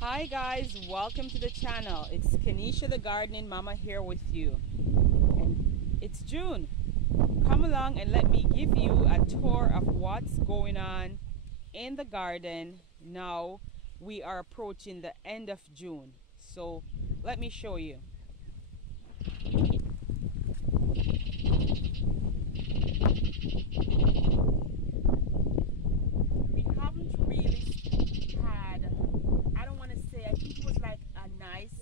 Hi guys, welcome to the channel. It's Kenisha the Gardening Mama here with you. And it's June. Come along and let me give you a tour of what's going on in the garden. Now we are approaching the end of June. So let me show you. We haven't really had, I don't want to say, I think it was like a nice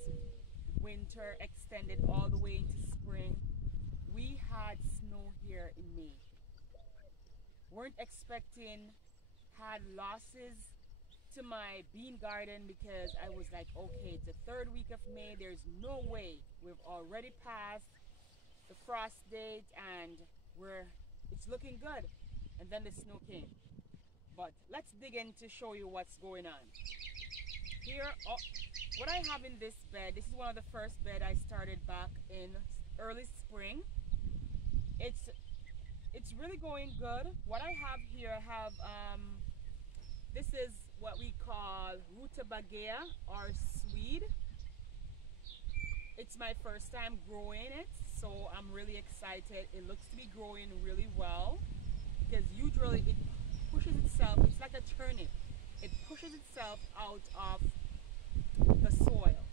winter extended all the way into spring. We had snow here in May. Weren't expecting, had losses to my bean garden because I was like, okay, it's the third week of May. There's no way. We've already passed the frost date and it's looking good. And then the snow came. But let's dig in to show you what's going on. Here, what I have in this bed, this is one of the first bed I started back in early spring. It's really going good. What I have here, I have this is what we call rutabaga or swede. It's my first time growing it, so I'm really excited. It looks to be growing really well because usually it pushes itself, it's like a turnip. It pushes itself out of the soil.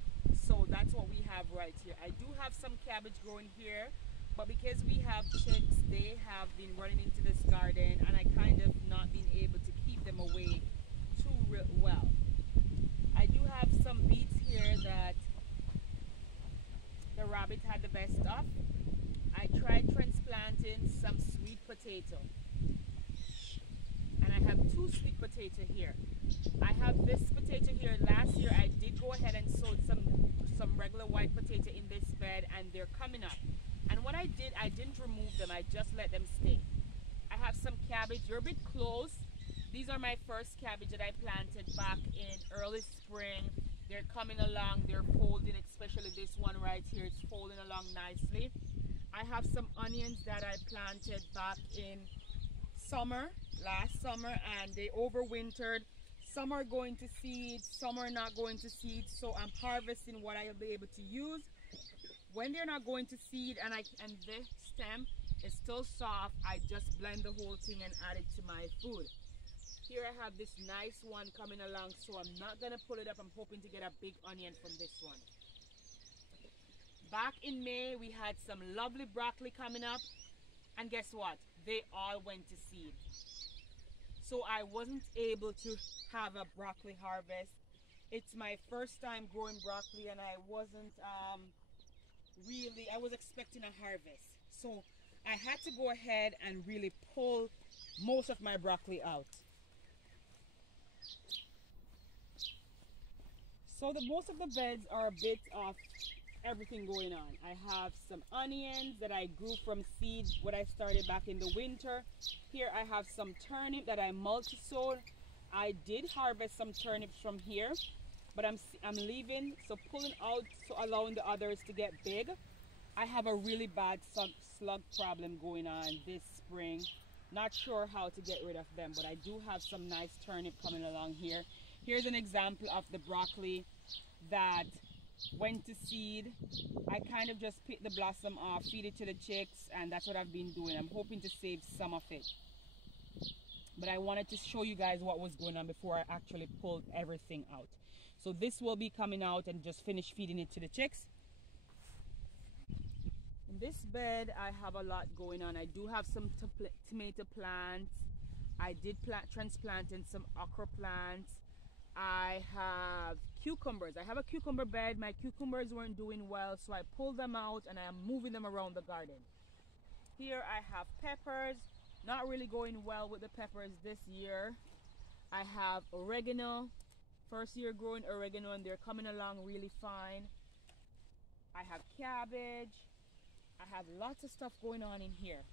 So that's what we have right here. I do have some cabbage growing here, but because we have chicks, they have been running into this garden and I kind of not been able to keep them away too well. I do have some beets here that the rabbit had the best of. I tried transplanting some sweet potato. And I have two sweet potato here. I have this potato here. Last year I did go ahead and sowed some regular white potato in this bed and they're coming up. And what I did, I didn't remove them, I just let them stay. I have some cabbage, they're a bit close. These are my first cabbage that I planted back in early spring. They're coming along, they're folding, especially this one right here, it's folding along nicely. I have some onions that I planted back in last summer, and they overwintered. Some are going to seed, some are not going to seed, so I'm harvesting what I'll be able to use. When they're not going to seed and the stem is still soft, I just blend the whole thing and add it to my food. Here I have this nice one coming along, so I'm not gonna pull it up. I'm hoping to get a big onion from this one. Back in May we had some lovely broccoli coming up, and guess what, they all went to seed, so I wasn't able to have a broccoli harvest. It's my first time growing broccoli and I wasn't I was expecting a harvest, so I had to go ahead and really pull most of my broccoli out. So most of the beds are a bit of everything going on. I have some onions that I grew from seeds what I started back in the winter. Here I have some turnip that I multi-sowed. I did harvest some turnips from here, but I'm leaving, so pulling out, so allowing the others to get big. I have a really bad slug problem going on this spring. Not sure how to get rid of them, but I do have some nice turnip coming along here. Here's an example of the broccoli that went to seed. I kind of just pick the blossom off, feed it to the chicks, and that's what I've been doing. I'm hoping to save some of it, but I wanted to show you guys what was going on before I actually pulled everything out. So this will be coming out and just finish feeding it to the chicks. In this bed I have a lot going on. I do have some tomato plants. I did transplant in some okra plants. I have cucumbers. I have a cucumber bed. My cucumbers weren't doing well, so I pulled them out and I am moving them around the garden. Here I have peppers. Not really going well with the peppers this year. I have oregano. First year growing oregano and they're coming along really fine. I have cabbage. I have lots of stuff going on in here.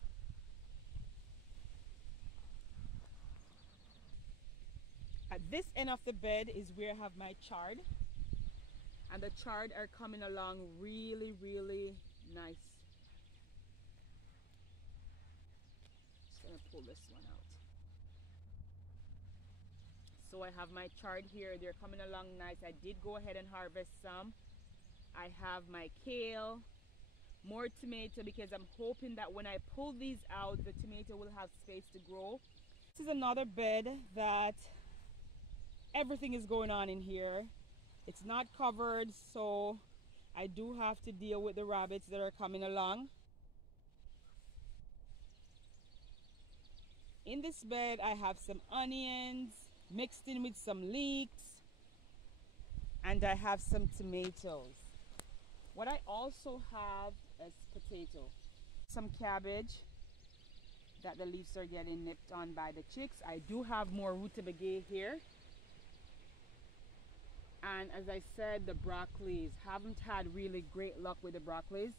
At this end of the bed is where I have my chard, and the chard are coming along really nice. Just gonna pull this one out. So I have my chard here. They're coming along nice. I did go ahead and harvest some. I have my kale, more tomato, because I'm hoping that when I pull these out, the tomato will have space to grow. This is another bed that everything is going on in here. It's not covered, so I do have to deal with the rabbits that are coming along. In this bed, I have some onions mixed in with some leeks, and I have some tomatoes. What I also have is potato, some cabbage that the leaves are getting nipped on by the chicks. I do have more rutabaga here. And as I said, the broccolis. Haven't had really great luck with the broccolis.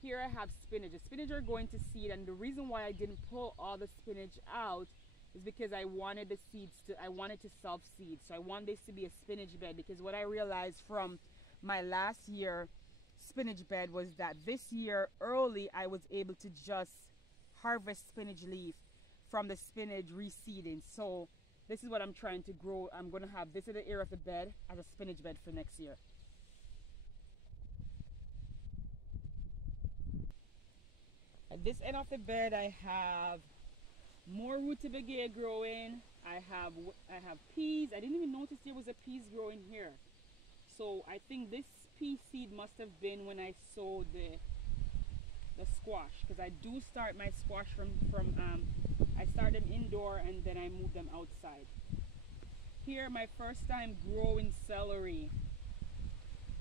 Here I have spinach. The spinach are going to seed, and the reason why I didn't pull all the spinach out is because I wanted the seeds I wanted to self-seed. So I want this to be a spinach bed, because what I realized from my last year spinach bed was that this year early I was able to just harvest spinach leaf from the spinach reseeding. So this is what I'm trying to grow. I'm going to have this in the area of the bed as a spinach bed for next year. At this end of the bed, I have more rutabaga growing. I have peas. I didn't even notice there was a peas growing here. So I think this pea seed must have been when I sowed the squash, because I do start my squash I start them indoor and then I move them outside. Here, my first time growing celery.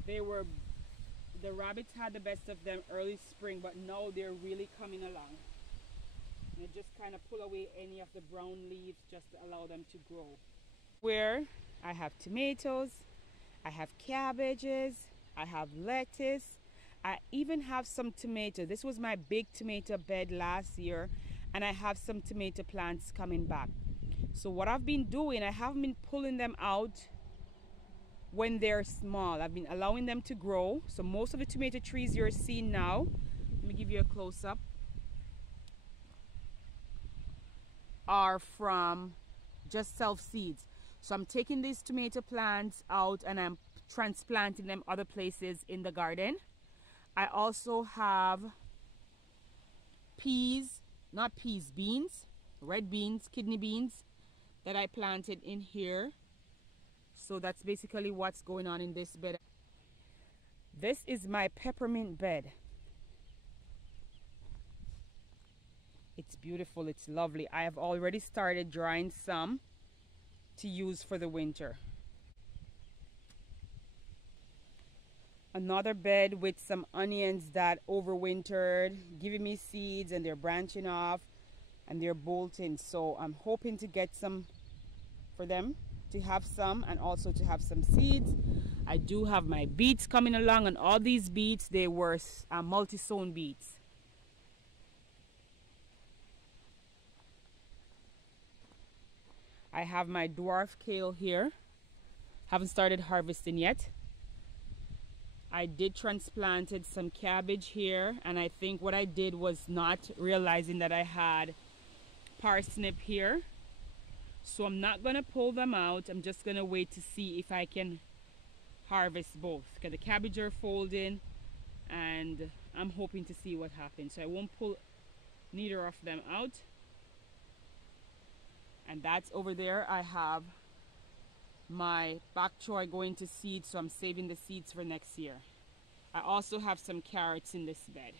The rabbits had the best of them early spring, but now they're really coming along. And I just kind of pull away any of the brown leaves just to allow them to grow. Where I have tomatoes, I have cabbages, I have lettuce, I even have some tomato. This was my big tomato bed last year, and I have some tomato plants coming back. So what I've been doing, I haven't been pulling them out when they're small. I've been allowing them to grow. So most of the tomato trees you're seeing now, let me give you a close-up, are from just self-seeds. So I'm taking these tomato plants out and I'm transplanting them other places in the garden. I also have peas, not peas, beans, red beans, kidney beans that I planted in here. So that's basically what's going on in this bed. This is my peppermint bed. It's beautiful, it's lovely. I have already started drying some to use for the winter. Another bed with some onions that overwintered, giving me seeds, and they're branching off and they're bolting. So I'm hoping to get some for them, to have some, and also to have some seeds. I do have my beets coming along, and all these beets, they were multi-sown beets. I have my dwarf kale here. Haven't started harvesting yet. I did transplanted some cabbage here, and I think what I did was not realizing that I had parsnip here. So I'm not gonna pull them out. I'm just gonna wait to see if I can harvest both, because the cabbage are folding and I'm hoping to see what happens. So I won't pull neither of them out. And that's over there. I have my bok choy going to seed, so I'm saving the seeds for next year. I also have some carrots in this bed.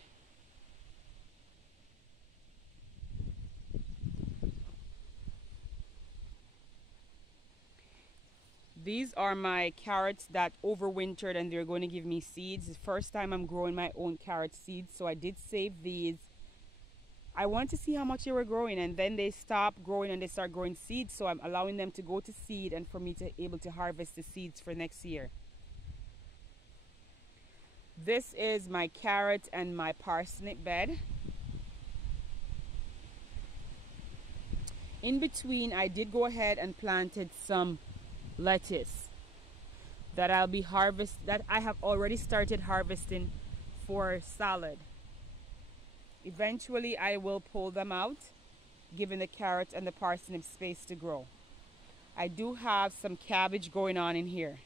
These are my carrots that overwintered and they're going to give me seeds. It's the first time I'm growing my own carrot seeds, so I did save these. I want to see how much they were growing, and then they stop growing and they start growing seeds, so I'm allowing them to go to seed and for me to able to harvest the seeds for next year. This is my carrot and my parsnip bed. In between, I did go ahead and planted some lettuce that I have already started harvesting for salad. Eventually I will pull them out, giving the carrot and the parsnip space to grow. I do have some cabbage going on in here.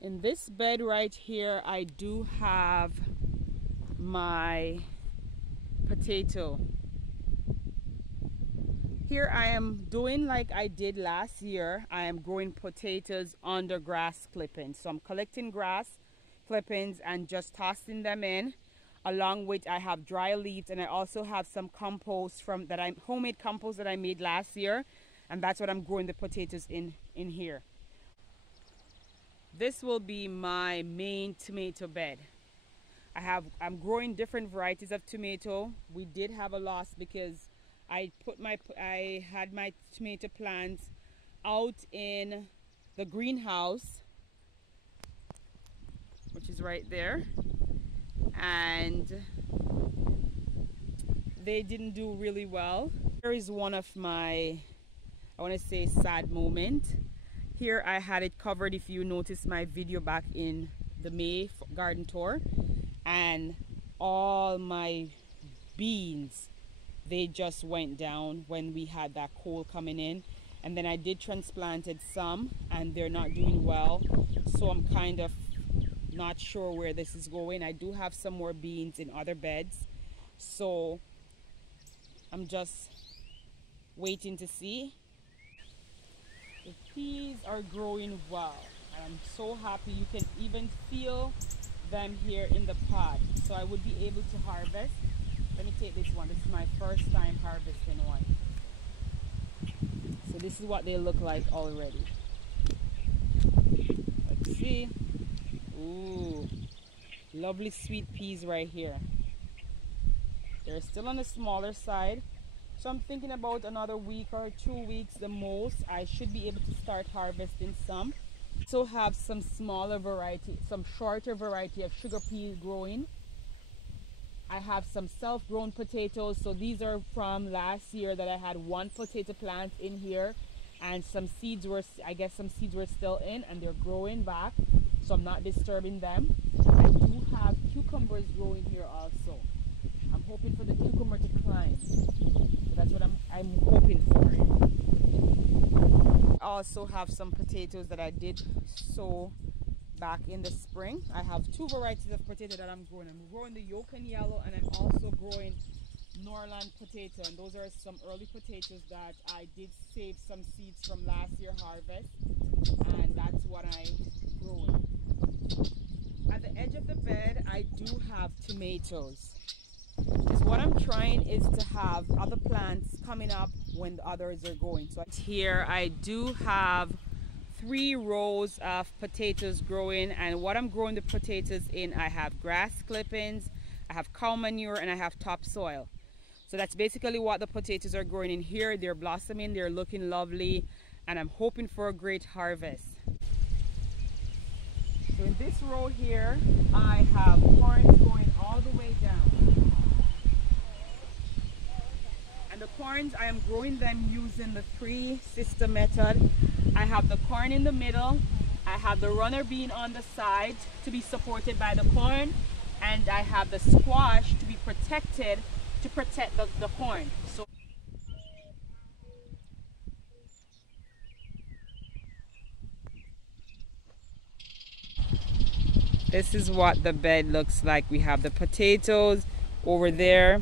In this bed right here, I do have my potato. Here I am doing like I did last year. I am growing potatoes under grass clippings. So I'm collecting grass clippings and just tossing them in. Along with I have dry leaves, and I also have some compost from that I'm homemade compost that I made last year, and that's what I'm growing the potatoes in here. This will be my main tomato bed. I'm growing different varieties of tomato. We did have a loss because I had my tomato plants out in the greenhouse, which is right there, and they didn't do really well. Here is one of my, I want to say, sad moment. Here I had it covered, if you notice my video back in the May garden tour, and all my beans, they just went down when we had that cold coming in. And then I did transplanted some, and they're not doing well, so I'm kind of not sure where this is going. I do have some more beans in other beds, so I'm just waiting to see. The peas are growing well. I'm so happy. You can even feel them here in the pod. So I would be able to harvest. Let me take this one. This is my first time harvesting one. So this is what they look like already. Let's see. Ooh, lovely sweet peas right here. They're still on the smaller side. So I'm thinking about another week or 2 weeks the most, I should be able to start harvesting some. So have some smaller variety, some shorter variety of sugar pea growing. I have some self-grown potatoes. So these are from last year that I had one potato plant in here, and some seeds were, I guess some seeds were still in, and they're growing back. So I'm not disturbing them. I do have cucumbers growing here also. I'm hoping for the cucumber to climb. So that's what I'm hoping for. I also have some potatoes that I did sow back in the spring. I have two varieties of potato that I'm growing. I'm growing the Yokan Yellow, and I'm also growing Norland potato. And those are some early potatoes that I did save some seeds from last year harvest. And that's what I'm growing. At the edge of the bed, I do have tomatoes. Because what I'm trying is to have other plants coming up when the others are going. So here I do have 3 rows of potatoes growing, and what I'm growing the potatoes in, I have grass clippings, I have cow manure, and I have topsoil. So that's basically what the potatoes are growing in here. They're blossoming, they're looking lovely, and I'm hoping for a great harvest. So in this row here, I have corns going all the way down. And the corns, I am growing them using the 3-system method. I have the corn in the middle, I have the runner bean on the side to be supported by the corn, and I have the squash to be protected to protect the corn. So this is what the bed looks like. We have the potatoes over there,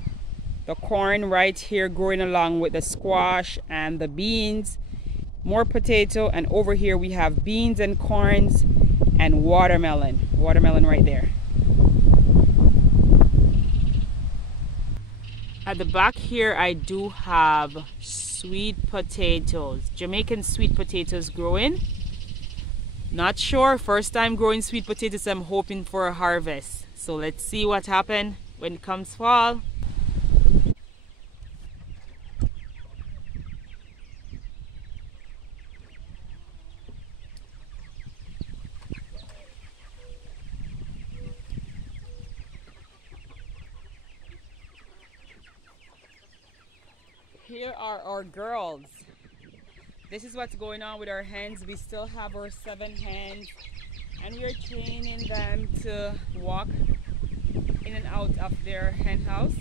the corn right here growing along with the squash and the beans, more potato, and over here we have beans and corns and watermelon right there. At the back here I do have sweet potatoes, Jamaican sweet potatoes growing. Not sure, first time growing sweet potatoes. I'm hoping for a harvest. So let's see what happens when it comes fall. Here are our girls. This is what's going on with our hens. We still have our 7 hens, and we're training them to walk in and out of their hen house.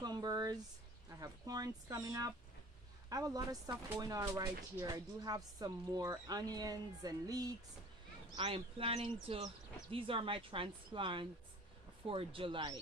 cucumbers. I have corns coming up. I have a lot of stuff going on right here. I do have some more onions and leeks. I am planning to, these are my transplants for July.